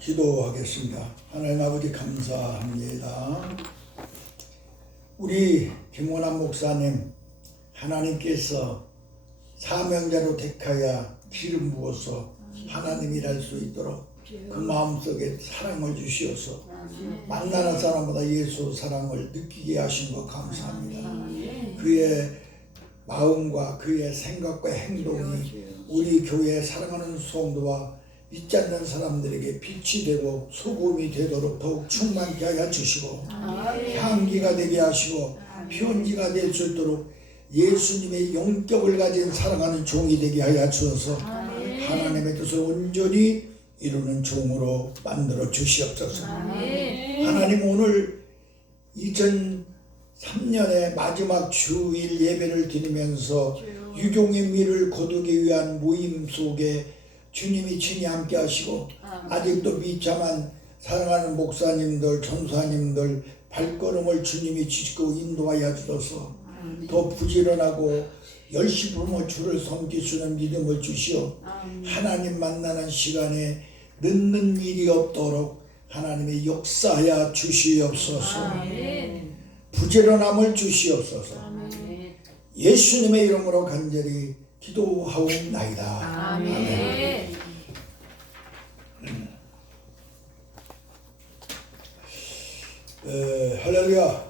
기도하겠습니다. 하나님 아버지 감사합니다. 우리 김원환 목사님 하나님께서 사명자로 택하여 기름 부어서 하나님 일할 수 있도록 그 마음속에 사랑을 주시어서 만나는 사람보다 예수 사랑을 느끼게 하신 것 감사합니다. 그의 마음과 그의 생각과 행동이 우리 교회에 사랑하는 성도와 믿지 않는 사람들에게 빛이 되고 소금이 되도록 더욱 충만케 하여 주시고 향기가 되게 하시고 편지가 될 수 있도록 예수님의 영격을 가진 사랑하는 종이 되게 하여 주셔서 하나님의 뜻을 온전히 이루는 종으로 만들어 주시옵소서. 하나님 오늘 2003년의 마지막 주일 예배를 드리면서 유종의 미를 거두기 위한 모임 속에 주님이 친히 함께 하시고 아직도 비참한 사랑하는 목사님들, 전사님들 발걸음을 주님이 지키고 인도하여 주셔서 더 부지런하고 열심으로 주를 섬길 수 있는 믿음을 주시어 하나님 만나는 시간에 늦는 일이 없도록 하나님의 역사하여 주시옵소서. 부지런함을 주시옵소서. 예수님의 이름으로 간절히 기도하옵나이다. 아멘. 할렐루야.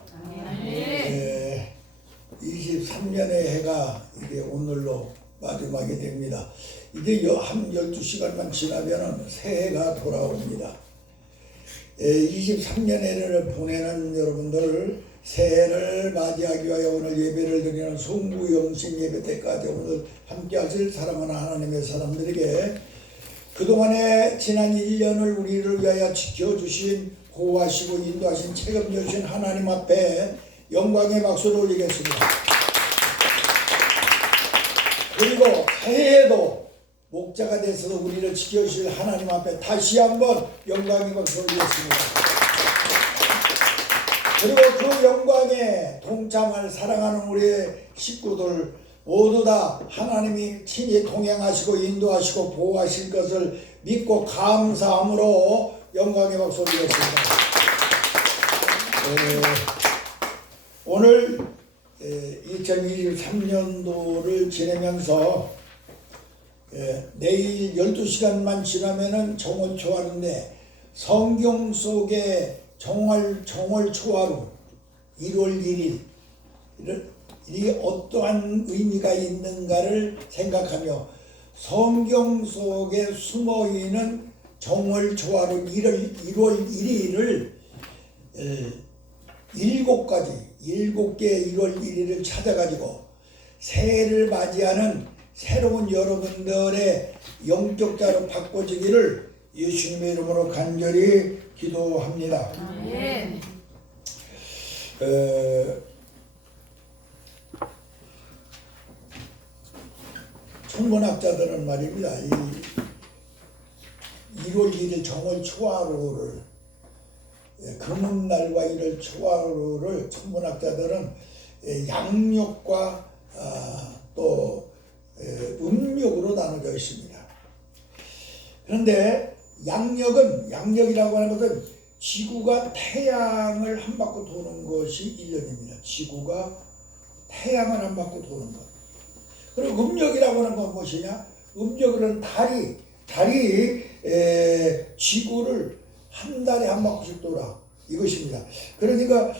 23년의 해가 이제 오늘로 마지막이 됩니다. 이제 한 12시간만 지나면 새해가 돌아옵니다. 23년을 보내는 여러분들 새해를 맞이하기 위하여 오늘 예배를 드리는 송구영신 예배 때까지 오늘 함께 하실 사랑하는 하나님의 사람들에게 그동안에 지난 1년을 우리를 위하여 지켜주신 보호하시고 인도하신 책임져 주신 하나님 앞에 영광의 박수를 올리겠습니다. 그리고 새해에도 목자가 되어서 우리를 지켜주실 하나님 앞에 다시 한번 영광의 박수를 올리겠습니다. 그리고 그 영광에 동참을 사랑하는 우리의 식구들 모두 다 하나님이 친히 동행하시고 인도하시고 보호하실 것을 믿고 감사함으로 영광의 박수 올리겠습니다. 오늘 2023년도를 지내면서 내일 12시간만 지나면은 정월 초하루인데 성경 속에 정월 초하루 1월 1일 이 어떠한 의미가 있는가를 생각하며 성경 속에 숨어있는 정월 초하루 1월 1일을 7개의 1월 1일을 찾아가지고 새해를 맞이하는 새로운 여러분들의 영적자로 바꿔지기를 예수님의 이름으로 간절히 기도합니다. 아멘. 천문학자들은 말입니다. 1월 1일 정월 초하루를 금음날과 1월 초하루를 천문학자들은 양력과 또 음력으로 나눠져 있습니다. 그런데 양력이라고 하는 것은 지구가 태양을 한 바퀴 도는 것이 1년입니다. 지구가 태양을 한 바퀴 도는 것. 그리고 음력이라고 하는 건 무엇이냐? 음력은 달이 지구를 한 달에 한 바퀴씩 돌아 이것입니다. 그러니까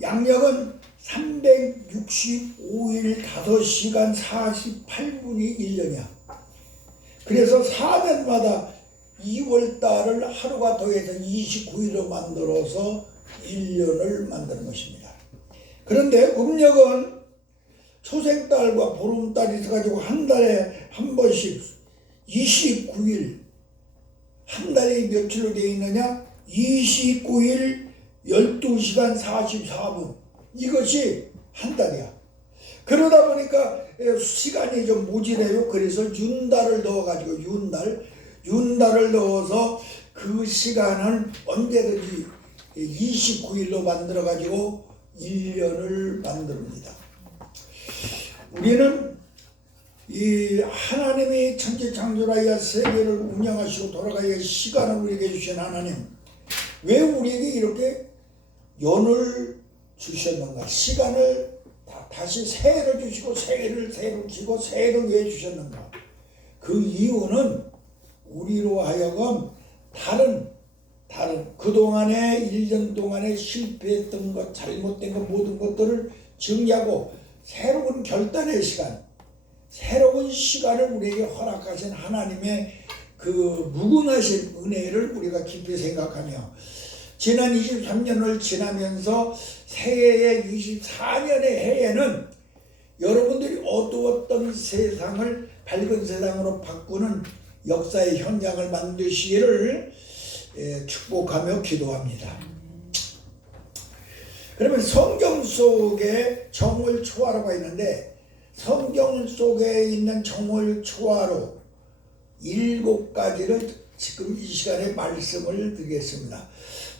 양력은 365일 5시간 48분이 1년이야. 그래서 4년마다 2월달을 하루가 더해서 29일로 만들어서 1년을 만드는 것입니다. 그런데 음력은 초생달과 보름달이 있어가지고 한 달에 한 번씩 29일 한 달에 며칠로 되어 있느냐? 29일 12시간 44분 이것이 한 달이야. 그러다 보니까 시간이 좀 모자라요. 그래서 윤달을 넣어가지고 윤달을 넣어서 그 시간은 언제든지 29일로 만들어가지고 1년을 만듭니다. 우리는 이 하나님이 천지창조하여 세계를 운영하시고 돌아가야 시간을 우리에게 주신 하나님, 왜 우리에게 이렇게 연을 주셨는가? 시간을 다시 새해를 주시고 새해를 주시고 새해를 왜 주셨는가? 그 이유는 우리로 하여금 다른 그동안에 1년 동안에 실패했던 것, 잘못된 것, 모든 것들을 정리하고 새로운 결단의 시간, 새로운 시간을 우리에게 허락하신 하나님의 그 무궁하신 은혜를 우리가 깊이 생각하며, 지난 23년을 지나면서 새해의 24년의 해에는 여러분들이 어두웠던 세상을 밝은 세상으로 바꾸는 역사의 현장을 만드시기를 축복하며 기도합니다. 그러면 성경 속에 정월초하루가 있는데, 성경 속에 있는 정월초하루 7가지를 지금 이 시간에 말씀을 드리겠습니다.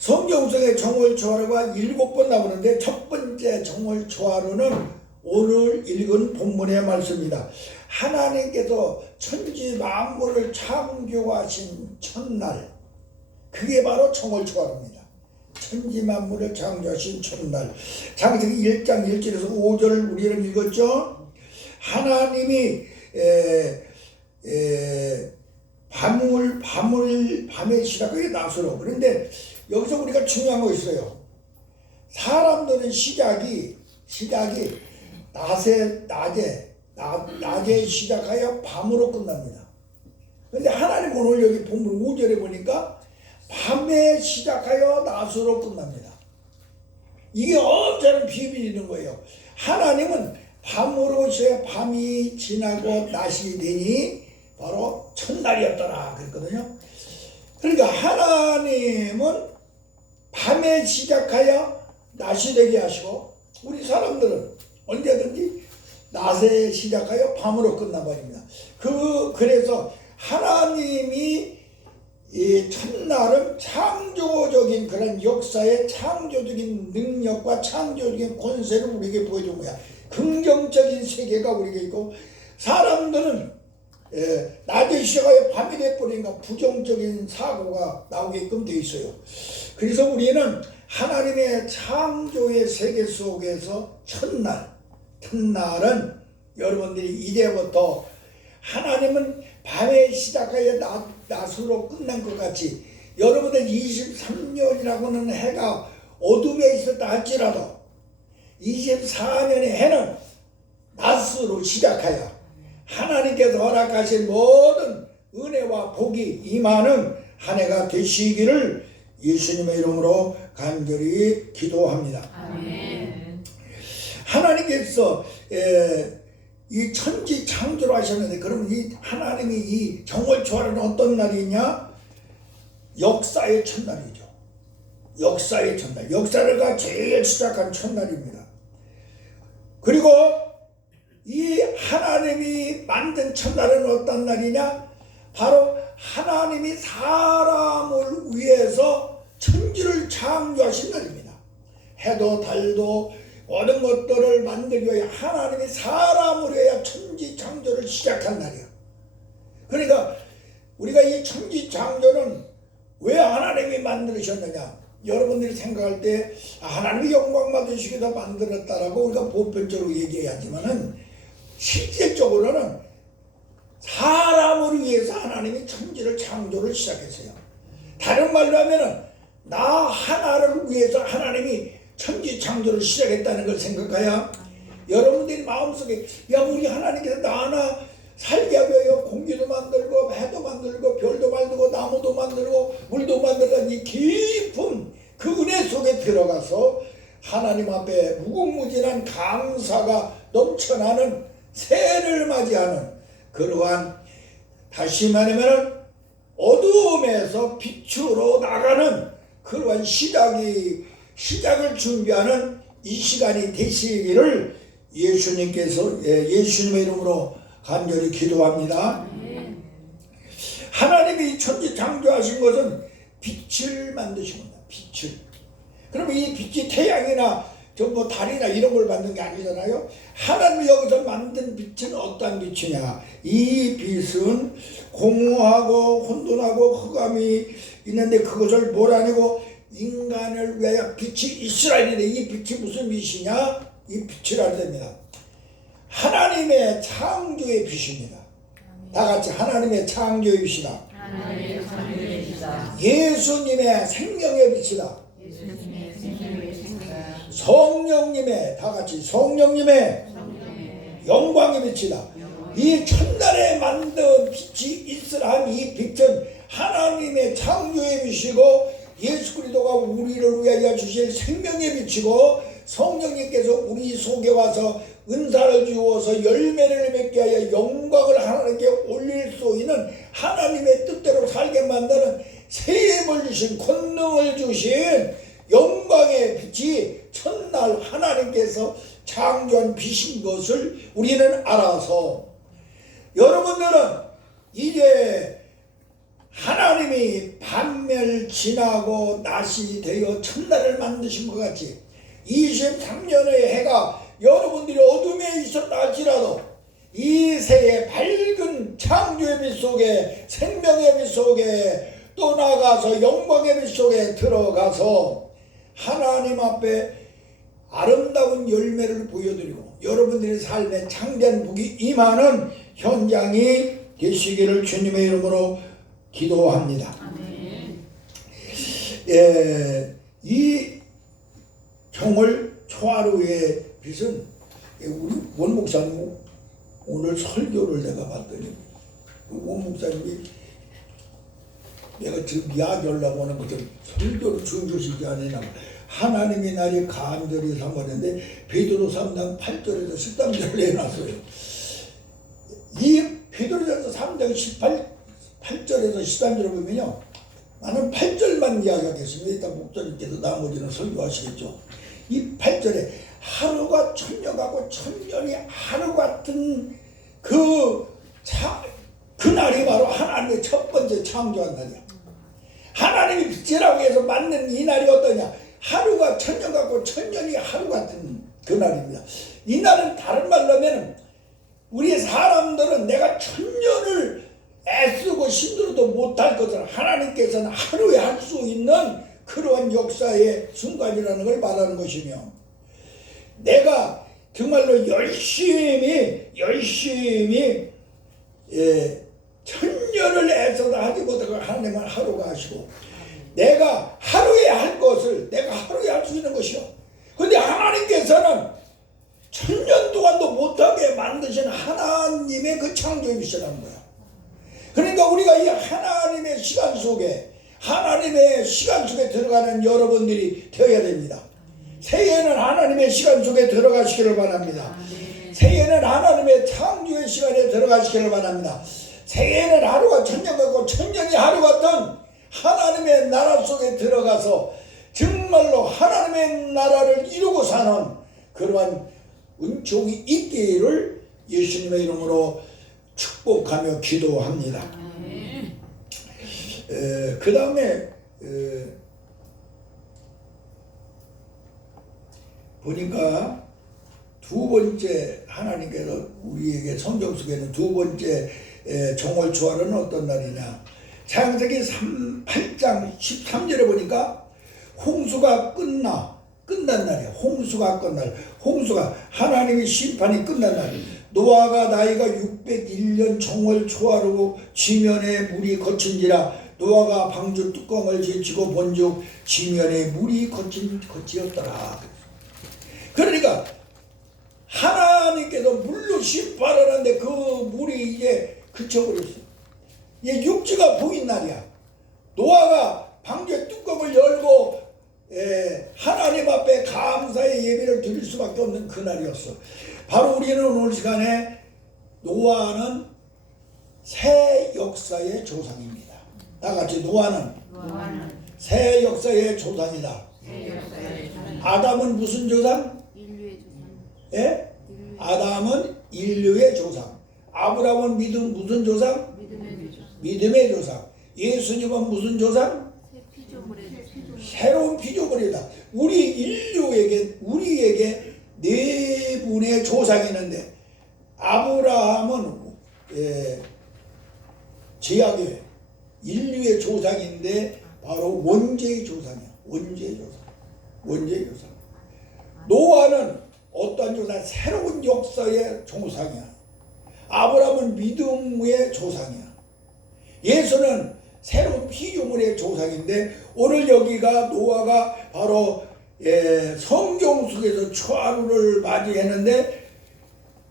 성경 속에 정월초하루가 7번 나오는데, 첫 번째 정월초하루는 오늘 읽은 본문의 말씀입니다. 하나님께서 천지 만물을 창조하신 첫날, 그게 바로 정월초하루입니다. 천지 만물을 창조하신 첫날. 창세기 1장 1절에서 5절을 우리는 읽었죠. 하나님이 밤의 시작하게 낮으로. 그런데 여기서 우리가 중요한 거 있어요. 사람들은 시작이 낮에 시작하여 밤으로 끝납니다. 그런데 하나님 오늘 여기 본문 5절에 보니까 밤에 시작하여 낮으로 끝납니다. 이게 엄청난 비밀이 있는 거예요. 하나님은 밤으로 밤이 지나고 낮이 되니 바로 첫날이었더라 그랬거든요. 그러니까 하나님은 밤에 시작하여 낮이 되게 하시고, 우리 사람들은 언제든지 낮에 시작하여 밤으로 끝나버립니다. 그래서 하나님이 이 첫날은 창조적인 그런 역사의 창조적인 능력과 창조적인 권세를 우리에게 보여준 거야. 긍정적인 세계가 우리에게 있고, 사람들은 낮에 시작하여 밤이 돼버리니까 부정적인 사고가 나오게끔 돼 있어요. 그래서 우리는 하나님의 창조의 세계 속에서 첫날은 여러분들이 이제부터 하나님은 밤에 시작하여 낮으로 끝난 것 같이, 여러분들 23년이라고는 해가 어둠에 있었다 할지라도 24년의 해는 낮으로 시작하여 하나님께서 허락하신 모든 은혜와 복이 임하는 한 해가 되시기를 예수님의 이름으로 간절히 기도합니다. 아멘. 하나님께서 이 천지 창조를 하셨는데, 그러면 이 하나님이 이 정월초하루는 어떤 날이냐? 역사의 첫날이죠. 역사의 첫날, 역사가 제일 시작한 첫날입니다. 그리고 이 하나님이 만든 첫날은 어떤 날이냐? 바로 하나님이 사람을 위해서 천지를 창조하신 날입니다. 해도 달도 모든 것들을 만들기 위해 하나님이 사람을 위해 천지 창조를 시작한 날이야. 그러니까 우리가 이 천지 창조는 왜 하나님이 만드셨느냐? 여러분들이 생각할 때 하나님이 영광 받으시기 위해서 만들었다라고 우리가 보편적으로 얘기하지만은, 실질적으로는 사람을 위해서 하나님이 천지를 창조를 시작했어요. 다른 말로 하면은 나 하나를 위해서 하나님이 천지 창조를 시작했다는 걸 생각해야 여러분들이 마음속에, 야, 우리 하나님께서 나 하나 살게 하기 위하여 공기도 만들고 해도 만들고 별도 만들고 나무도 만들고 물도 만들고, 이 깊은 그 은혜 속에 들어가서 하나님 앞에 무궁무진한 감사가 넘쳐나는 새해를 맞이하는, 그러한, 다시 말하면 어두움에서 빛으로 나가는 그러한 시작을 준비하는 이 시간이 되시기를 예수님의 이름으로 간절히 기도합니다. 하나님이 천지 창조하신 것은 빛을 만드신 겁니다. 빛을. 그러면 이 빛이 태양이나 저 뭐 달이나 이런 걸 만든 게 아니잖아요. 하나님이 여기서 만든 빛은 어떤 빛이냐? 이 빛은 공허하고 혼돈하고 흑암이 있는데 그것을 몰아내고 인간을 위하여 빛이 이스라엘인데 이 빛이 무슨 빛이냐? 이 빛이라 됩니다. 하나님의 창조의 빛입니다. 다 같이 하나님의 창조의 빛이다. 하나님의 창조의 빛이다. 예수님의 생명의 빛이다. 예수님의 생명의 빛이다. 성령님의 다 같이 성령님의 영광의 빛이다. 이 첫날에 만든 빛이 이스라엘 이 빛은 하나님의 창조의 빛이고 예수 그리스도가 우리를 위하여 주실 생명의 빛이고 성령님께서 우리 속에 와서 은사를 주어서 열매를 맺게 하여 영광을 하나님께 올릴 수 있는 하나님의 뜻대로 살게 만드는 새 힘을 주신 권능을 주신 영광의 빛이 첫날 하나님께서 창조한 빛인 것을 우리는 알아서 여러분들은 이제 하나님이 반멸 지나고 낮이 되어 첫날을 만드신 것 같이 23년의 해가 여러분들이 어둠에 있었다 할지라도 이 새의 밝은 창조의 빛 속에 생명의 빛 속에 또 나가서 영광의 빛 속에 들어가서 하나님 앞에 아름다운 열매를 보여드리고 여러분들의 삶에 창대한 복이 임하는 현장이 되시기를 주님의 이름으로 기도합니다. 이 정월 초하루의 빛은 우리 원 목사님 오늘 설교를 내가 봤더니 원 목사님이 내가 지금 이야기하려고 하는 것을 설교를 준주시기 아니냐 하나님의 날이 간절히 삼았는데 베드로 3장 8절에서 13절을 해놨어요. 이 베드로전서 3장 8절에서 13절을 보면요 나는 8절만 이야기하겠습니다. 일단 목사님께서 나머지는 설교하시겠죠. 이 8절에 하루가 천년하고 천년이 하루 같은 그 날이 바로 하나님의 첫 번째 창조한 날이야. 하나님이 빛이라고 해서 만든 이 날이 어떠냐? 하루가 천년 같고 천년이 하루 같은 그 날입니다. 이 날은 다른 말로 하면 우리 사람들은 내가 천년을 애쓰고 힘들어도 못할 것을 하나님께서는 하루에 할 수 있는 그러한 역사의 순간이라는 걸 말하는 것이며 내가 정말로 열심히 천년을 애써도 하지 못하고 하나님은 하루가 하시고 내가 하루에 할 것을 내가 하루에 할 수 있는 것이요. 그런데 하나님께서는 천년 동안도 못하게 만드신 하나님의 그 창조의 빛이라는 거야. 그러니까 우리가 이 하나님의 시간 속에 들어가는 여러분들이 되어야 됩니다. 새해는 하나님의 시간 속에 들어가시기를 바랍니다. 새해는 하나님의 창조의 시간에 들어가시기를 바랍니다. 새해는 하루가 천년 같고 천년이 하루 같은 하나님의 나라 속에 들어가서 정말로 하나님의 나라를 이루고 사는 그러한 은총이 있기를 예수님의 이름으로 축복하며 기도합니다. 그 다음에 보니까 두 번째 하나님께서 우리에게 성경 속에는 두 번째 정월 초하루는 어떤 날이냐? 창세기 8장 13절에 보니까 홍수가 끝난 날이야. 홍수가 끝날. 홍수가 하나님의 심판이 끝난 날. 노아가 나이가 601년 정월 초하루 지면에 물이 거친지라 노아가 방주 뚜껑을 제치고 본즉 지면에 물이 거치었더라. 그러니까 하나님께서 물로 심판을 하는데 그 물이 이제 그쳐버렸어. 이제 육지가 보인 날이야. 노아가 방주의 뚜껑을 열고 하나님 앞에 감사의 예배를 드릴 수밖에 없는 그날이었어. 바로 우리는 오늘 시간에 노아는 새 역사의 조상입니다. 다 같이 노아는 새 역사의 조상이다. 아담은 무슨 조상? 인류의 조상. 예? 아담은 인류의 조상. 아브라함은 무슨 조상? 믿음의 조상. 예수님은 무슨 조상? 새 피조물의 조상. 새로운 피조물이다. 우리에게 네 분의 조상이 있는데, 아브라함은 제약의 인류의 조상인데 바로 원죄의 조상이야. 원죄의 조상. 노아는 어떠한 조상? 새로운 역사의 조상이야. 아브라함은 믿음의 조상이야. 예수는 새로운 피조물의 조상인데, 오늘 여기가 노아가 바로 성경 속에서 초하루를 맞이했는데,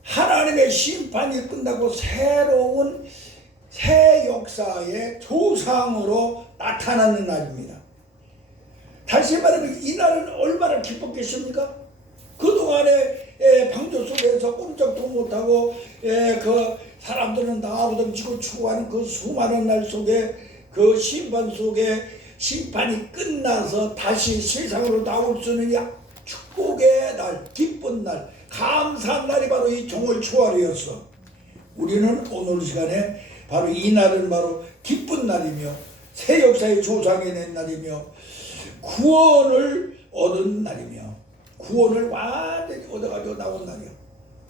하나님의 심판이 끝나고 새로운 새 역사의 조상으로 나타나는 날입니다. 다시 말하면 이 날은 얼마나 기뻤겠습니까? 그동안에 방조 속에서 꼼짝도 못하고 그 사람들은 나하고도 지고 추구하는 그 수많은 날 속에, 그 심판 속에 심판이 끝나서 다시 세상으로 나올 수 있는 축복의 날, 기쁜 날, 감사한 날이 바로 이 정월 초하루였어. 우리는 오늘 시간에 바로 이 날은 바로 기쁜 날이며 새 역사의 조상이 된 날이며 구원을 얻은 날이며 구원을 완전히 얻어가지고 나온 날이야.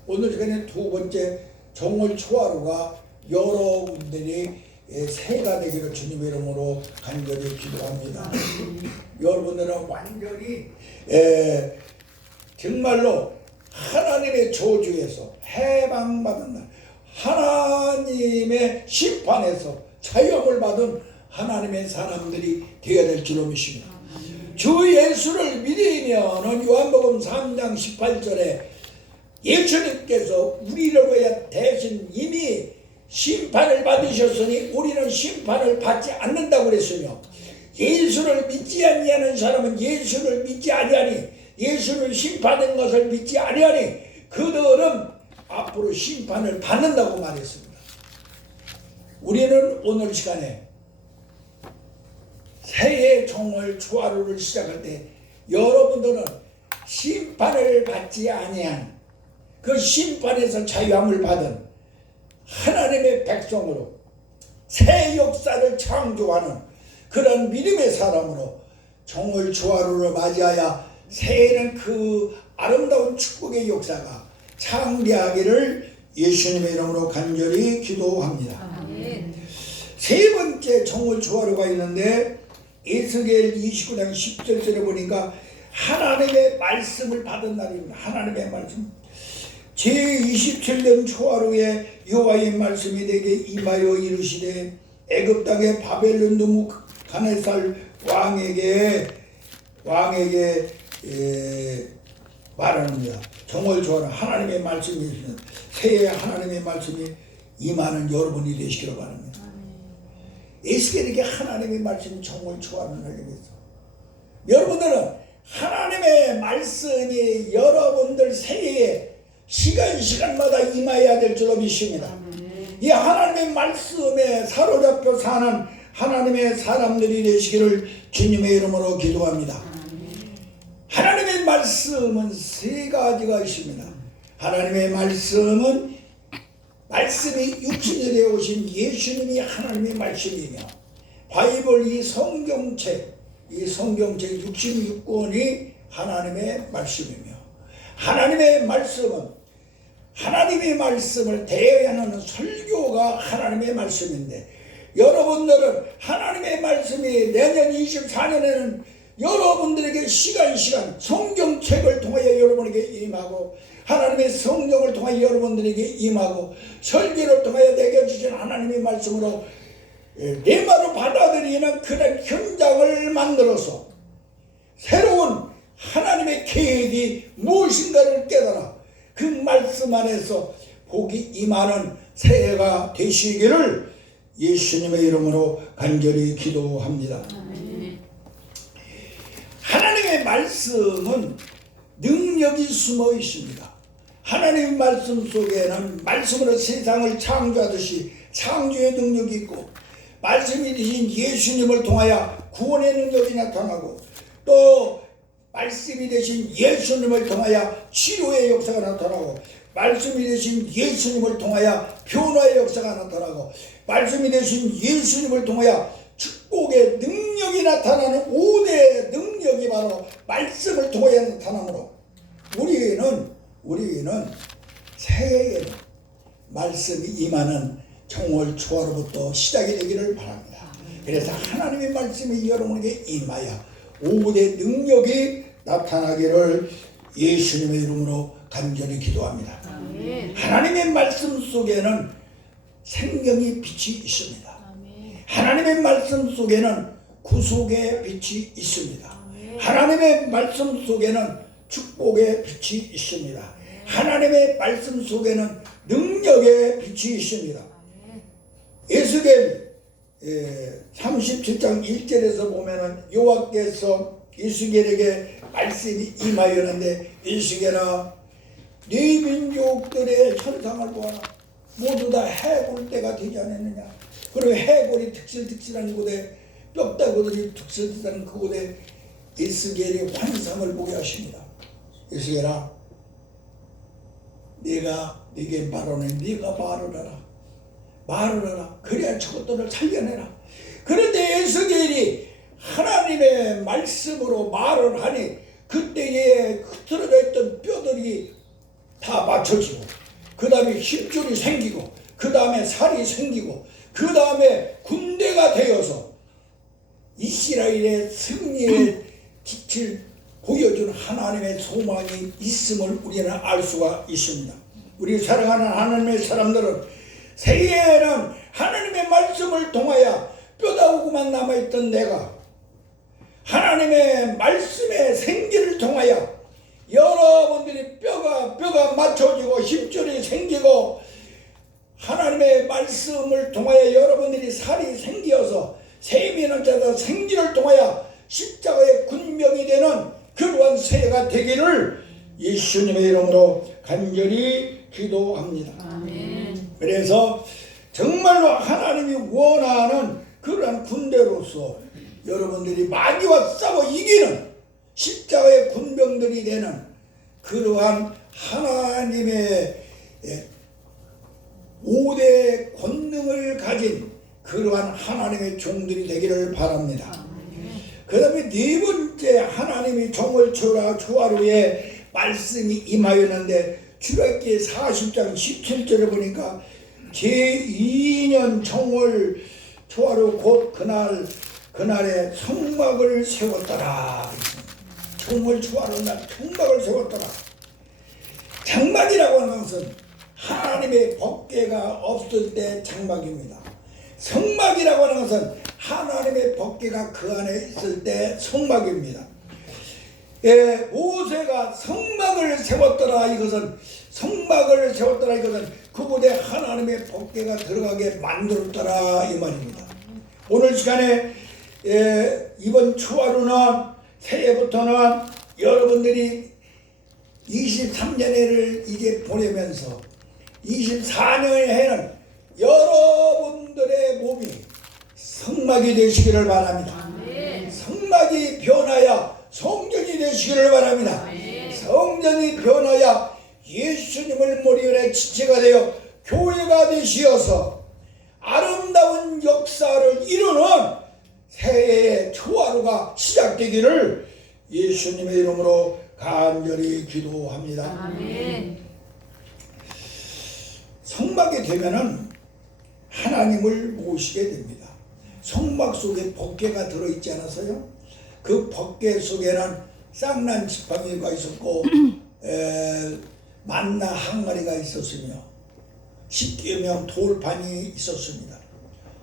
오늘 시간에 두 번째 정월 초하루가 여러분들이 새해가 되기를 주님의 이름으로 간절히 기도합니다. 여러분들은 완전히 정말로 하나님의 저주에서 해방받은 날, 하나님의 심판에서 자유함을 받은 하나님의 사람들이 되어야 될 줄로 믿습니다. 주 예수를 믿으면은 요한복음 3장 18절에 예수님께서 우리를 위해 대신 이미 심판을 받으셨으니 우리는 심판을 받지 않는다고 그랬으며, 예수를 믿지 아니하는 사람은 예수를 믿지 아니하니, 예수를 심판된 것을 믿지 아니하니 그들은 앞으로 심판을 받는다고 말했습니다. 우리는 오늘 시간에 새해 정월 초하루를 시작할 때 여러분들은 심판을 받지 아니한, 그 심판에서 자유함을 받은 하나님의 백성으로 새 역사를 창조하는 그런 믿음의 사람으로 정월 초하루를 맞이하여 새해는 그 아름다운 축복의 역사가 창대하기를 예수님의 이름으로 간절히 기도합니다. 아멘. 세 번째 정월 초하루가 있는데, 에스겔 29장 10절에 보니까 하나님의 말씀을 받은 날입니다. 하나님의 말씀. 제27년 초하루에 여호와의 말씀이 내게 임하여 이르시되, 애굽 땅의 바벨론 느부갓네살 왕에게 말하는다. 정월 초하루 하나님의 말씀이 있으면 새해 하나님의 말씀이 임하는 여러분이 되시기를 바랍니다. 에스겔에게 하나님의 말씀이 정월 초하루를 알려줬어. 여러분들은 하나님의 말씀이 여러분들 새해에 시간마다 임해야 될 줄로 믿습니다. 이 하나님의 말씀에 사로잡혀 사는 하나님의 사람들이 되시기를 주님의 이름으로 기도합니다. 하나님의 말씀은 세 가지가 있습니다. 하나님의 말씀은 말씀이 육신이 되어 오신 예수님이 하나님의 말씀이며, 바이블 이 성경책 66권이 하나님의 말씀이며, 하나님의 말씀을 대하는 설교가 하나님의 말씀인데, 여러분들은 하나님의 말씀이 내년 24년에는 여러분들에게 시간 성경책을 통하여 여러분에게 임하고, 하나님의 성령을 통하여 여러분들에게 임하고, 설교를 통하여 내게 주신 하나님의 말씀으로 내 말을 받아들이는 그런 현장을 만들어서 새로운 하나님의 계획이 무엇인가를 깨달아 그 말씀 안에서 복이 임하는 새해가 되시기를 예수님의 이름으로 간절히 기도합니다. 하나님의 말씀은 능력이 숨어 있습니다. 하나님의 말씀 속에는 말씀으로 세상을 창조하듯이 창조의 능력이 있고, 말씀이 되신 예수님을 통하여 구원의 능력이 나타나고, 또 말씀이 되신 예수님을 통하여 치료의 역사가 나타나고, 말씀이 되신 예수님을 통하여 변화의 역사가 나타나고, 말씀이 되신 예수님을 통하여 축복의 능력이 나타나는 5대 능력이 바로 말씀을 통해 나타나므로 우리는 새해에는 말씀이 임하는 정월 초하루부터 시작이 되기를 바랍니다. 그래서 하나님의 말씀이 여러분에게 임하여 5대 능력이 나타나기를 예수님의 이름으로 간절히 기도합니다. 하나님의 말씀 속에는 생명의 빛이 있습니다. 하나님의 말씀 속에는 구속의 빛이 있습니다. 하나님의 말씀 속에는 축복의 빛이 있습니다. 하나님의 말씀 속에는 능력의 빛이 있습니다. 에스겔 37장 1절에서 보면은 여호와께서 에스겔에게 말씀이 임하였는데, 에스겔아 네 민족들의 현상을 보아라. 모두 다 해골 때가 되지 않았느냐. 그리고 해골이 득실득실한 곳에 뼈다구들이 득실득실한 그곳에 에스겔이 환상을 보게 하십니다. 에스겔아 내가 네게 말하는 네가 말을 하라. 그래야 저것들을 살려내라. 그런데 에스겔이 하나님의 말씀으로 말을 하니 그때에 흐트러져 있던 뼈들이 다 맞춰지고, 그 다음에 힘줄이 생기고, 그 다음에 살이 생기고, 그 다음에 군대가 되어서 이스라엘의 승리의 빛을 보여준 하나님의 소망이 있음을 우리는 알 수가 있습니다. 우리 사랑하는 하나님의 사람들은 새해에는 하나님의 말씀을 통하여 뼈다구만 남아있던 내가 하나님의 말씀의 생기를 통하여 여러분들이 뼈가 맞춰지고 힘줄이 생기고, 하나님의 말씀을 통하여 여러분들이 살이 생겨서 세미는 자다 생기를 통하여 십자가의 군병이 되는 그러한 새해가 되기를 예수님의 이름으로 간절히 기도합니다. 아멘. 그래서 정말로 하나님이 원하는 그러한 군대로서 여러분들이 마귀와 싸워 이기는 십자가의 군병들이 되는 그러한 하나님의 5대 권능을 가진 그러한 하나님의 종들이 되기를 바랍니다. 그 다음에 네 번째, 하나님이 정월 초하루에 말씀이 임하였는데, 출애굽기 40장 17절을 보니까 제2년 정월 초하루 곧 그날에 성막을 세웠더라. 정월 초하루 날 성막을 세웠더라. 장막이라고 하는 것은 하나님의 법궤가 없을 때 장막입니다. 성막이라고 하는 것은 하나님의 법궤가 그 안에 있을 때 성막입니다. 모세가 성막을 세웠더라. 이것은 그곳에 하나님의 법궤가 들어가게 만들었더라 이 말입니다. 오늘 시간에 이번 초하루나 새해부터는 여러분들이 23년회를 이제 보내면서 24년의 해는 여러분들의 몸이 성막이 되시기를 바랍니다. 성막이 변하여 성전이 되시기를 바랍니다. 성전이 변하여 예수님을 머리에 지체가 되어 교회가 되시어서 아름다운 역사를 이루는 새해의 초하루가 시작되기를 예수님의 이름으로 간절히 기도합니다. 아멘. 성막이 되면은 하나님을 모시게 됩니다. 성막 속에 법궤가 들어있지 않았어요? 그 법궤 속에는 쌍난 지팡이가 있었고 만나 항아리가 있었으며 10계명 돌판이 있었습니다.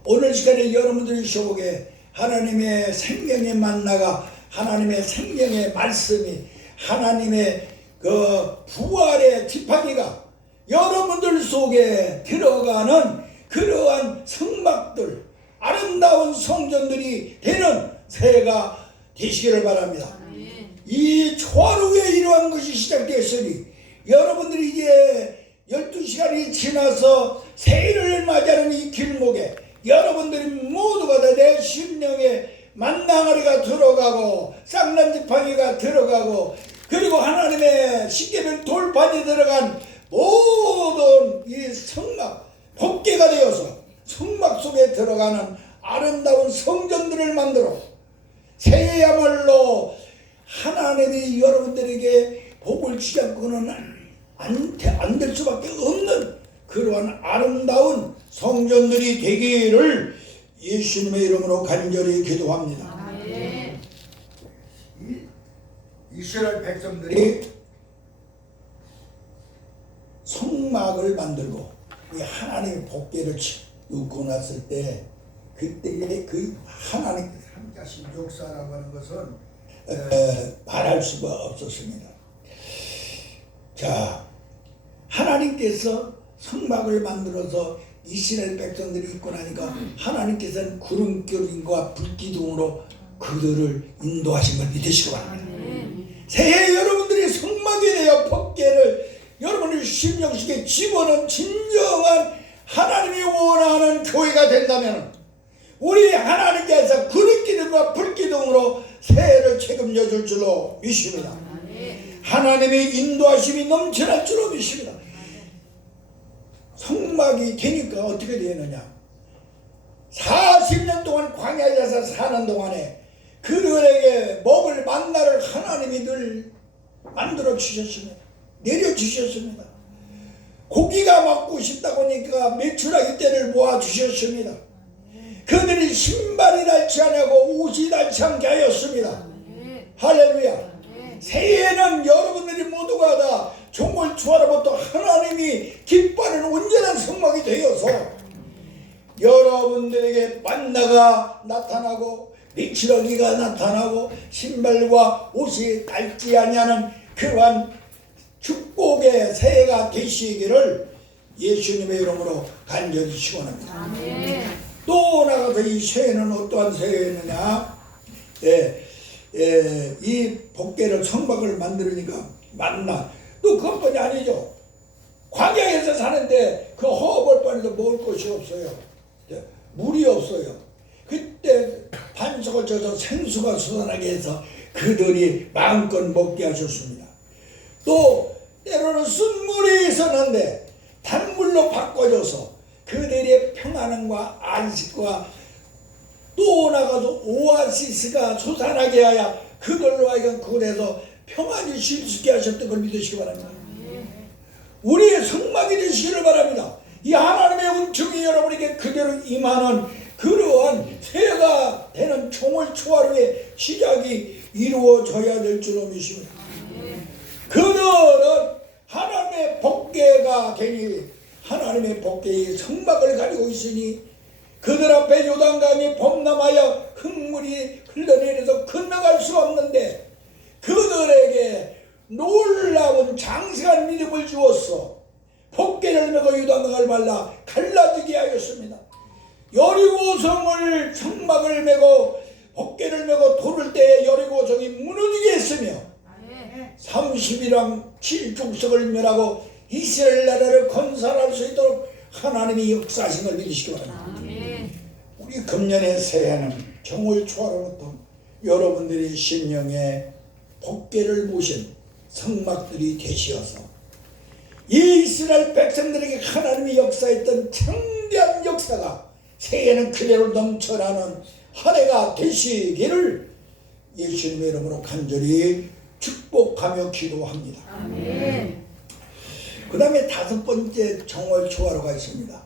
오늘 시간에 여러분들이 쉬어보게 하나님의 생명의 만나가, 하나님의 생명의 말씀이, 하나님의 그 부활의 지팡이가 여러분들 속에 들어가는 그러한 성막들, 아름다운 성전들이 되는 새해가 되시기를 바랍니다. 이 초하루에 이러한 것이 시작되었으니 여러분들이 이제 12시간이 지나서 새해를 맞이하는 이 길목에 여러분들이 모두가 다 내 심령에 만나가리가 들어가고 쌍난지팡이가 들어가고 그리고 하나님의 10계명 돌판이 들어간 모든 이 성막, 법궤가 되어서 성막 속에 들어가는 아름다운 성전들을 만들어 새해야말로 하나님이 여러분들에게 복을 주지 않고는 안 될 수밖에 없는 그러한 아름다운 성전들이 되기를 예수님의 이름으로 간절히 기도합니다. 이스라엘 백성들이 성막을 만들고 하나님의 복궤를 놓고 났을 때 그때의 그 하나님의 삼자신 역사라고 하는 것은 말할 수가 없었습니다. 자, 하나님께서 성막을 만들어서 이스라엘 백성들이 있고 나니까 하나님께서는 구름결인과 불기둥으로 그들을 인도하신 걸 믿으시기 바랍니다. 새해 여러분들이 성막이 되어 법궤를 여러분의 심령 속에 집어넣은 진정한 하나님이 원하는 교회가 된다면 우리 하나님께서 구름기둥과 불기둥으로 새해를 책임져 줄 줄로 믿습니다. 하나님의 인도하심이 넘쳐날 줄로 믿습니다. 성막이 되니까 어떻게 되느냐, 40년 동안 광야에서 사는 동안에 그들에게 먹을 만나를 하나님이 늘 만들어 주셨습니다. 내려 주셨습니다. 고기가 먹고 싶다고 하니까 메추라기 떼를 모아 주셨습니다. 그들이 신발이 닳지 않고 옷이 닳지 않게 하였습니다. 할렐루야. 새해에는 여러분들이 모두가 다 종을 추하로부터 하나님이 기뻐하는 온전한 성막이 되어서 여러분들에게 만나가 나타나고 메추라기가 나타나고 신발과 옷이 닳지 아니하는 그러한 축복의 새해가 되시기를 예수님의 이름으로 간절히 축원합니다. 또 나가서 이 새해는 어떠한 새해느냐, 이 복궤를 성막을 만들으니까 만나, 또 그것뿐이 아니죠. 광야에서 사는데 그 허벌판에서 먹을 것이 없어요. 물이 없어요. 그때 반석을 쳐서 생수가 솟아나게 해서 그들이 마음껏 먹게 하셨습니다. 또 때로는 쓴물이 있었는데 단물로 바꿔줘서 그들의 평안함과 안식과 또 나가서 오아시스가 솟아나게 하여 그들로 하여금 그곳에서 평안히 쉴 수 있게 하셨던 걸 믿으시기 바랍니다. 우리의 성막이 되시기를 바랍니다. 이 하나님의 은총이 여러분에게 그대로 임하는 그러한 새해가 되는 총을 초하루의 시작이 이루어져야 될 줄로 믿습니다. 그들은 하나님의 복궤가 되니 하나님의 복궤의 성막을 가지고 있으니 그들 앞에 요단강이 범람하여 흙물이 흘러내려서 건너갈 수 없는데 그들에게 놀라운 장세한 믿음을 주었어 복궤를 메고 요단강을 말라 갈라지게 하였습니다. 여리고성을 성막을 메고 복궤를 메고 돌을 때 여리고성이 무너지게 했으며 30일왕 7중석을 멸하고 이스라엘 나라를 건설할 수 있도록 하나님이 역사하신 걸 믿으시기 바랍니다. 우리 금년의 새해는 정월 초하로부터 여러분들이 심령에 복궤를 모신 성막들이 되시어서 이 이스라엘 백성들에게 하나님이 역사했던 창대한 역사가 새해는 그대로 넘쳐나는 한 해가 되시기를 예수님의 이름으로 간절히 축복하며 기도합니다. 그 다음에 5번째 정월 초하루가 있습니다.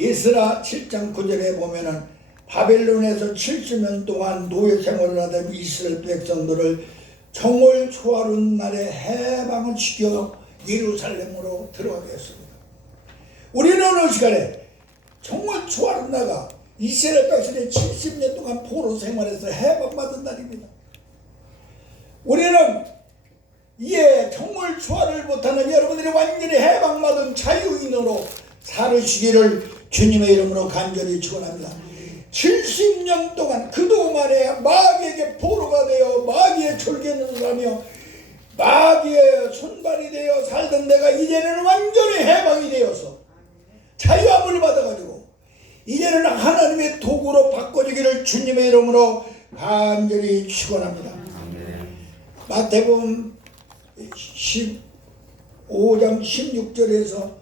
에스라 7장 9절에 보면은 바벨론에서 70년 동안 노예 생활을 하던 이스라엘 백성들을 정월 초하루 날에 해방을 시켜 예루살렘으로 들어가게 했습니다. 우리는 어느 시간에 정월 초하루 날가 이스라엘 백성이 70년 동안 포로 생활해서 해방받은 날입니다. 우리는 이에 정월 초하루를 못하는 여러분들이 완전히 해방받은 자유인으로 살으시기를 주님의 이름으로 간절히 축원합니다. 70년 동안 그동안에 마귀에게 포로가 되어 마귀의 졸개노릇하며 마귀의 손발이 되어 살던 내가 이제는 완전히 해방이 되어서 자유함을 받아가지고 이제는 하나님의 도구로 바꿔주기를 주님의 이름으로 간절히 축원합니다. 마태복음 15장 16절에서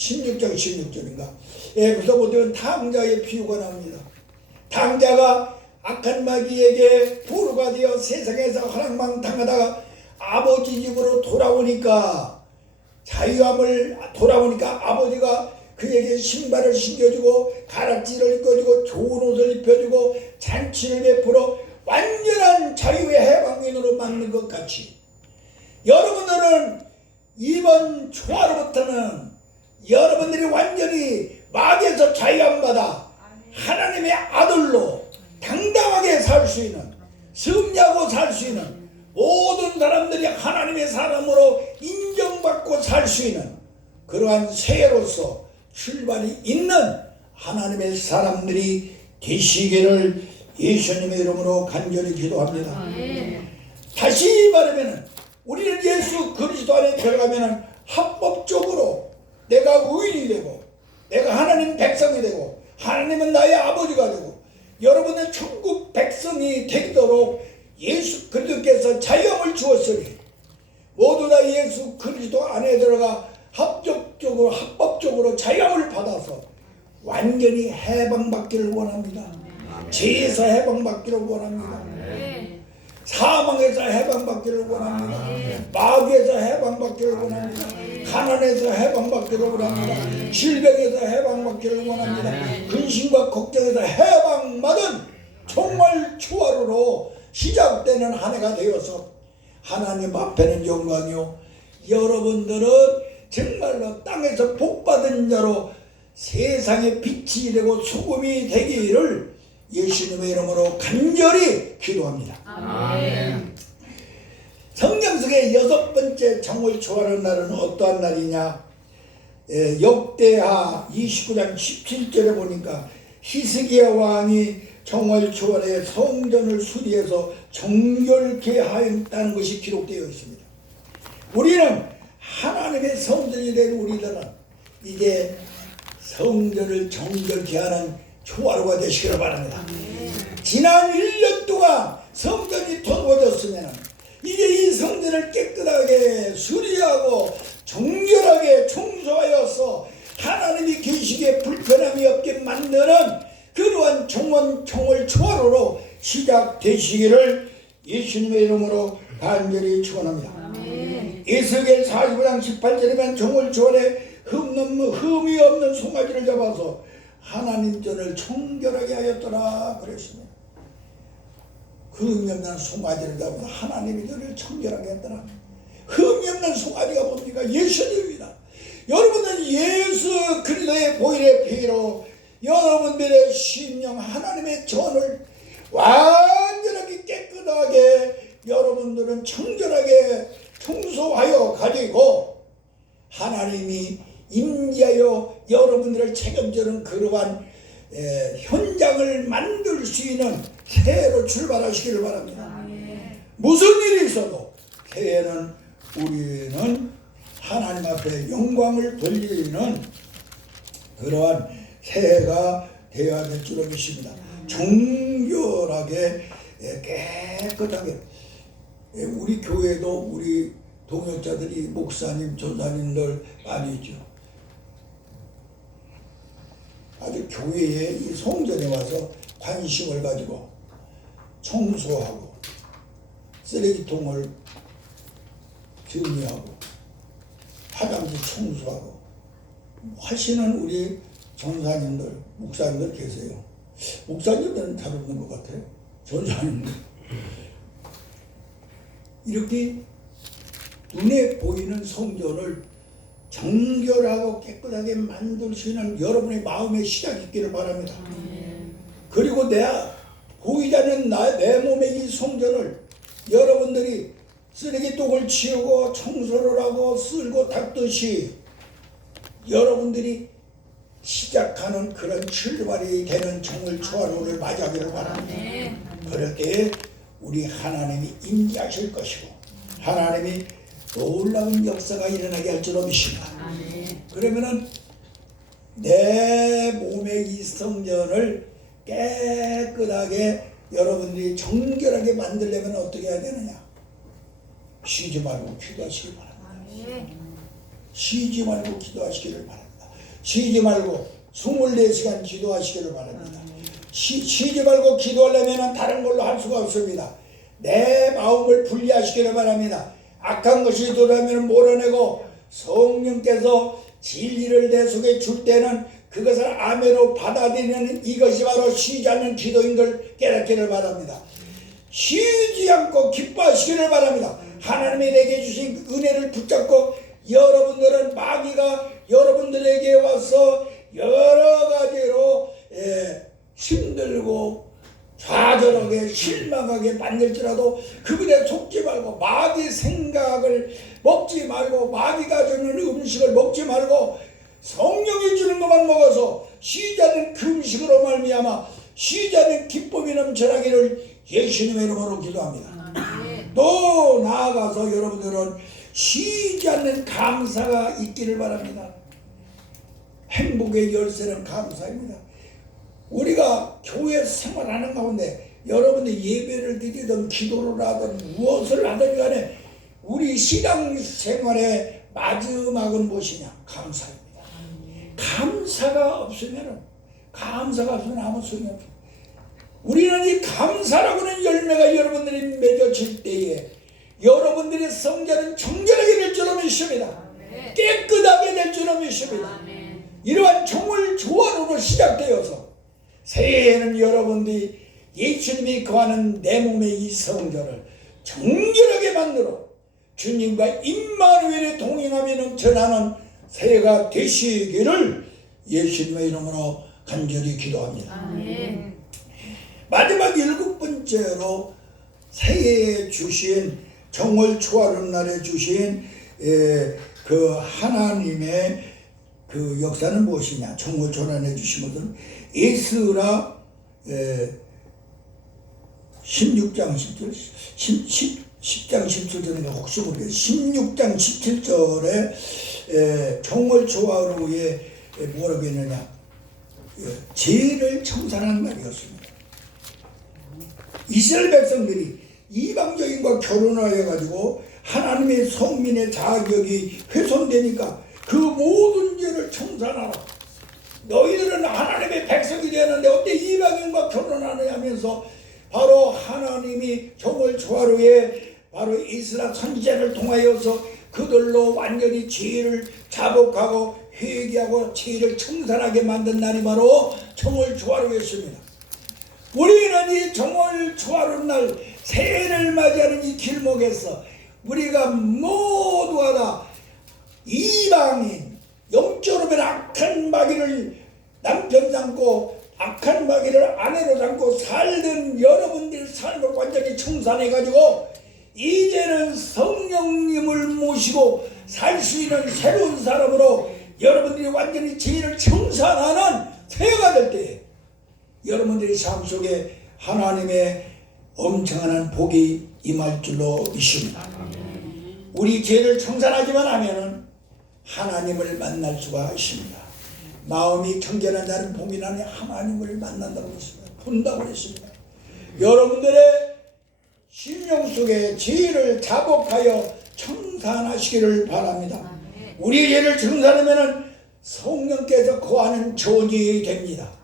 16장 16절인가. 예, 그래서 보면 탕자의 비유가 나옵니다. 탕자가 악한 마귀에게 포로가 되어 세상에서 허랑방탕하다가 아버지 집으로 돌아오니까 자유함을 돌아오니까 아버지가 그에게 신발을 신겨주고 가락지를 입혀주고 좋은 옷을 입혀주고 잔치를 베풀어 완전한 자유의 해방민으로 만든 것 같이 여러분들은 이번 초하루부터는 여러분들이 완전히 마귀에서 자유함 받아 하나님의 아들로 당당하게 살 수 있는, 승리하고 살 수 있는, 모든 사람들이 하나님의 사람으로 인정받고 살 수 있는 그러한 새해로서 출발이 있는 하나님의 사람들이 되시기를 예수님의 이름으로 간절히 기도합니다. 다시 말하면 우리는 예수 그리스도 안에 들어가면 합법적으로 내가 의인이 되고 내가 하나님 백성이 되고 하나님은 나의 아버지가 되고 여러분은 천국 백성이 되도록 예수 그리스도께서 자유함을 주었으니 모두 다 예수 그리스도 안에 들어가 합법적으로 자유함을 받아서 완전히 해방받기를 원합니다. 죄에서 해방받기를 원합니다. 사망에서 해방받기를 원합니다. 마귀에서 해방받기를 원합니다. 가난에서 해방받기를 원합니다. 질병에서 해방받기를 원합니다. 근심과 걱정에서 해방받은 정말 초하루로 시작되는 한 해가 되어서 하나님 앞에는 영광이요 여러분들은 정말로 땅에서 복받은 자로 세상의 빛이 되고 소금이 되기를 예수님의 이름으로 간절히 기도합니다. 아멘. 성경 속의 6번째 정월 초하는 날은 어떠한 날이냐? 역대하 29장 17절에 보니까 히스기야 왕이 정월 초하에 성전을 수리해서 정결케 하였다는 것이 기록되어 있습니다. 우리는 하나님의 성전이 된 우리들은 이제 성전을 정결케 하는 초하루가 되시기를 바랍니다. 지난 1년 동안 성전이 더러워졌으면 이제 이 성전을 깨끗하게 수리하고 정결하게 청소하여서 하나님이 계시기에 불편함이 없게 만드는 그러한 정월 초하루로 시작되시기를 예수님의 이름으로 간절히 축원합니다. 에스겔 45장 18절이면 정월 초하에 흠이 없는 송아지를 잡아서 하나님 전을 청결하게 하였더라 그랬습니다. 흠이 없는 송아지를 잡아서 하나님의 전을 청결하게 했더라. 흠이 없는 송아지가 뭡니까? 예수님입니다. 여러분은 예수 그리스도의 보혈의 피로 여러분들의 심령 하나님의 전을 완전하게 깨끗하게 여러분들은 청결하게 청소하여 가지고 하나님이 임재하여 여러분들을 책임지는 그러한 현장을 만들 수 있는 새해로 출발하시기를 바랍니다. 무슨 일이 있어도 새해는 우리는 하나님 앞에 영광을 돌리는 그러한 새해가 되어야 될 줄로 믿습니다. 정결하게 깨끗하게 우리 교회도 우리 동역자들이 목사님, 전사님들 많이 있죠. 아주 교회에 이 성전에 와서 관심을 가지고 청소하고 쓰레기통을 정리하고 화장실 청소하고 하시는 우리 전사님들, 목사님들 계세요. 목사님들은 잘 없는 것 같아요. 전사님들. 이렇게 눈에 보이는 성전을 정결하고 깨끗하게 만들 수 있는 여러분의 마음의 시작이 있기를 바랍니다. 그리고 보이지 않는 내 몸의 이 성전을 여러분들이 쓰레기통을 치우고 청소를 하고 쓸고 닦듯이 여러분들이 시작하는 그런 출발이 되는 정월 초하루를 맞이하기를 바랍니다. 그럴 때 우리 하나님이 임재하실 것이고 하나님이 놀라운 역사가 일어나게 할 줄로 믿습니다. 그러면은 내 몸의 이 성전을 깨끗하게 여러분들이 정결하게 만들려면 어떻게 해야 되느냐? 쉬지 말고 기도하시기 바랍니다. 쉬지 말고 기도하시기를 바랍니다. 쉬지 말고 24시간 기도하시기를 바랍니다. 쉬지 말고 기도하려면 다른 걸로 할 수가 없습니다. 내 마음을 분리하시기를 바랍니다. 악한 것이 들어오면 몰아내고 성령께서 진리를 내 속에 줄 때는 그것을 아멘으로 받아들이는 이것이 바로 쉬지 않는 기도인 걸 깨닫기를 바랍니다. 쉬지 않고 기뻐하시기를 바랍니다. 하나님이 내게 주신 은혜를 붙잡고 여러분들은 마귀가 여러분들에게 와서 여러 가지로 힘들고 좌절하게 실망하게 만들지라도 그분에 속지 말고 마귀 생각을 먹지 말고 마귀가 주는 음식을 먹지 말고 성령이 주는 것만 먹어서 쉬지 않는 그 음식으로 말미암아 쉬지 않는 기쁨이 넘쳐나기를 예수님의 이름으로 기도합니다. 또 나아가서 여러분들은 쉬지 않는 감사가 있기를 바랍니다. 행복의 열쇠는 감사입니다. 우리가 교회 생활하는 가운데 여러분들 예배를 드리든 기도를 하든 무엇을 하든 간에 우리 신앙생활의 마지막은 무엇이냐? 감사입니다. 감사가 없으면 아무 소용이 없습니다. 우리는 이 감사라고는 열매가 여러분들이 맺어질 때에 여러분들의 성전은 정결하게 될 줄로 믿습니다. 깨끗하게 될 줄로 믿습니다. 이러한 종을 조화로로 시작되어서 새해에는 여러분들이 예수님이 거하는 내 몸의 이 성전을 정결하게 만들어 주님과 임마누엘의 동행하며 넘쳐나는 새해가 되시기를 예수님의 이름으로 간절히 기도합니다. 아멘. 마지막 7번째로 새해에 주신 정월 초하룻날에 주신 그 하나님의 그 역사는 무엇이냐? 정월 초하룻날에 주신 것은 에스라 16장 17절 10장 17절인가 혹시 모르겠어요. 16장 17절에 정월 초하루에 뭐라고 했느냐? 죄를 청산하는 날이었습니다. 이스라엘 백성들이 이방적인과 결혼을 해가지고 하나님의 성민의 자격이 훼손되니까 그 모든 죄를 청산하라. 너희들은 하나님의 백성이 되었는데 어때 이방인과 결혼하느냐 하면서 바로 하나님이 정월 초하루에 바로 이스라엘 선지자를 통하여서 그들로 완전히 죄를 자복하고 회개하고 죄를 청산하게 만든 날이 바로 정월 초하루였습니다. 우리는 이 정월 초하룻날 새해를 맞이하는 이 길목에서 우리가 모두가 다 이방인 영적으로 악한 마귀를 남편 삼고 악한 마귀를 아내로 삼고 살던 여러분들 삶을 완전히 청산해가지고 이제는 성령님을 모시고 살 수 있는 새로운 사람으로 여러분들이 완전히 죄를 청산하는 새해가 될 때 여러분들의 삶 속에 하나님의 엄청난 복이 임할 줄로 믿습니다. 우리 죄를 청산하기만 하면은 하나님을 만날 수가 있습니다. 마음이 청결한 자는 봄이 나니 하나님을 만난다고 했습니다. 본다고 했습니다. 여러분들의 심령 속에 죄를 자복하여 청산하시기를 바랍니다. 우리 죄를 청산하면은 성령께서 거하는 존이 됩니다.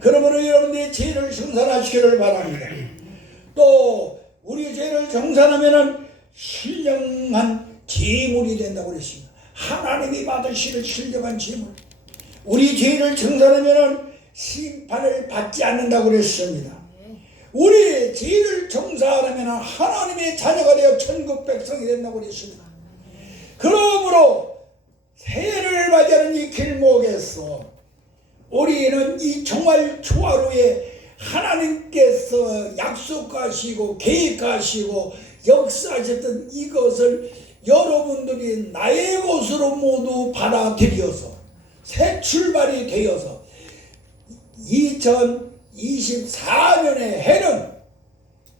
그러므로 여러분들의 죄를 청산하시기를 바랍니다. 또 우리 죄를 청산하면은 신령한 제물이 된다고 그랬습니다. 하나님이 받으실 신령한 제물. 우리 죄를 청산하면은 심판을 받지 않는다고 그랬습니다. 우리 죄를 청산하면 하나님의 자녀가 되어 천국 백성이 된다고 그랬습니다. 그러므로 새해를 맞이하는 이 길목에서 우리는 이 정월 초하루에 하나님께서 약속하시고 계획하시고 역사하셨던 이것을 여러분들이 나의 것으로 모두 받아들여서 새 출발이 되어서 2024년의 해는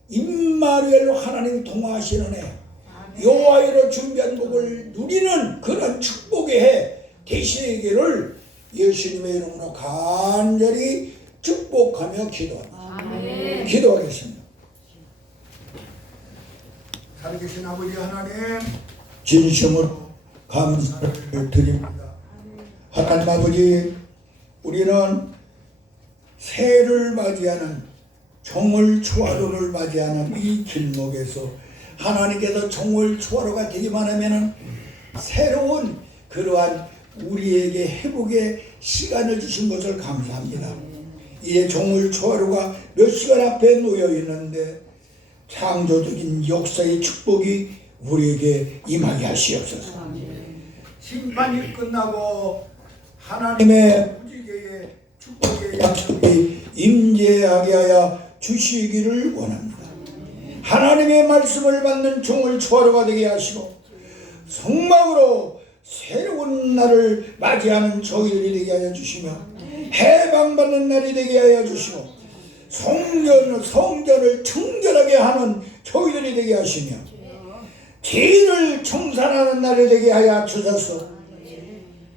임마누엘로 하나님이 동화하시는 해, 여호와로 준비한 복을 누리는 그런 축복의 해 되시기를 예수님의 이름으로 간절히 축복하며 기도합니다. 아멘. 기도하겠습니다. 살아계신 아버지 하나님, 진심으로 감사를 드립니다. 하나님 아버지, 우리는 새해를 맞이하는 정월 초하루를 맞이하는 이 길목에서 하나님께서 정월 초하루가 되기만 하면은 새로운 그러한 우리에게 회복의 시간을 주신 것을 감사합니다. 이제 정월 초하루가 몇 시간 앞에 놓여 있는데 창조적인 역사의 축복이 우리에게 임하게 하시옵소서. 심판이 끝나고 하나님의 무지개의 축복의 약속이 임재하게 하여 주시기를 원합니다. 하나님의 말씀을 받는 정월 초하루가 되게 하시고 성막으로 새로운 날을 맞이하는 저희들이 되게 하여 주시며 해방받는 날이 되게 하여 주시고 성전을 청결하게 하는 저희들이 되게 하시며 죄를 청산하는 날이 되게 하여 주셔서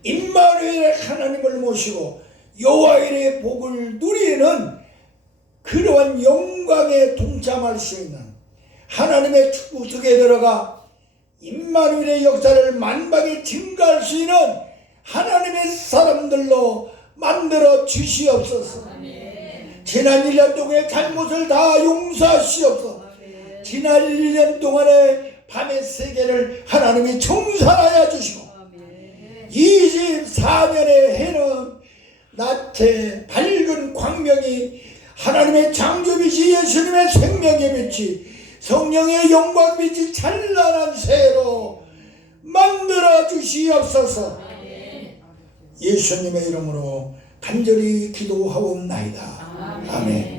임마누엘의 하나님을 모시고 여호와의 복을 누리는 그러한 영광에 동참할 수 있는 하나님의 축복 속에 들어가 임마누엘의 역사를 만방에 증가할 수 있는 하나님의 사람들로 만들어 주시옵소서. 지난 1년 동안의 잘못을 다 용서하시옵소서. 지난 1년 동안의 밤의 세계를 하나님이 청산하여 주시고 24년의 해는 낮에 밝은 광명이 하나님의 창조빛이 예수님의 생명의 빛이 성령의 영광 빛이 찬란한 새로 만들어 주시옵소서. 예수님의 이름으로 간절히 기도하옵나이다. 아멘.